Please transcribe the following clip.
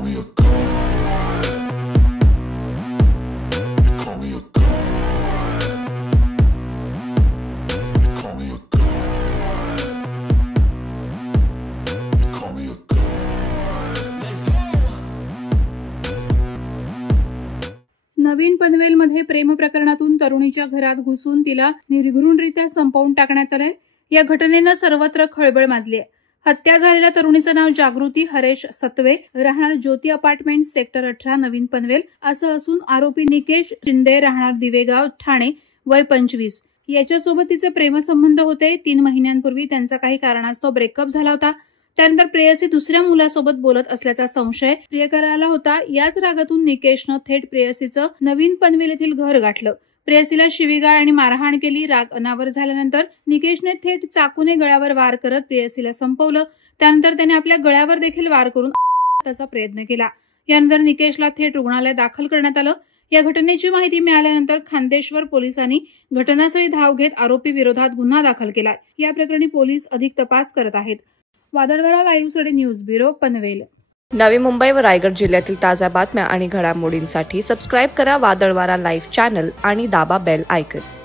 call me a god. They call me a god. They call me a god. They call me a god. Let's go. नवीन पनवेलमध्ये प्रेम प्रकरणातून तरुणीच्या घरात घुसून तिला निर्घृणरित्या संपवून टाकण्यात आलंय। या घटनेनं सर्वत्र खळबळ माजली आहे। हत्या झालेल्या तरुणीचं नाव जागृती हरेश सत्वे, राहणार ज्योती अपार्टमेंट सेक्टर 18 नवीन पनवेल असं असून आरोपी निकेश शिंदे राहणार दिवेगाव ठाणे वय 25 याच्यासोबत तिचे प्रेमसंबंध होते। 3 महिन्यांपूर्वी त्यांचा काही कारणास्तव ब्रेकअप झाला होता। त्यानंतर प्रेयसी दुसऱ्या मुलासोबत बोलत असल्याचा संशय प्रियकराला होता। याच रागातून निकेशनं थेट प्रेयसीचं नवीन पनवेल येथील घर गाठलं। प्रेयसीला शिवीगाळ आणि मारहाण केली। राग अनावर झाल्यानंतर निकेशने थेट चाकूने गळ्यावर वार करत प्रेयसीला संपवलं। त्यानंतर त्याने आपल्या गळ्यावर देखील वार करून त्याचा प्रयत्न केला। यानंतर निकेशला थेट रुग्णालयात दाखल करण्यात आलं। या घटनेची माहिती मिळाल्यानंतर खान्देश्वर पोलिसांनी घटनास्थळी धाव घेत आरोपी विरोधात गुन्हा दाखल केला। या प्रकरणी पोलीस अधिक तपास करत आहेत। वादळवारा लाईव्हसाठी न्यूज ब्युरो पनवेल। नवी मुंबई व रायगड जिल्ह्यातील ताज्या बातम्या आणि घडामोडींसाठी सबस्क्राईब करा वादळवारा लाईव्ह चॅनल आणि दाबा बेल आयकॉन।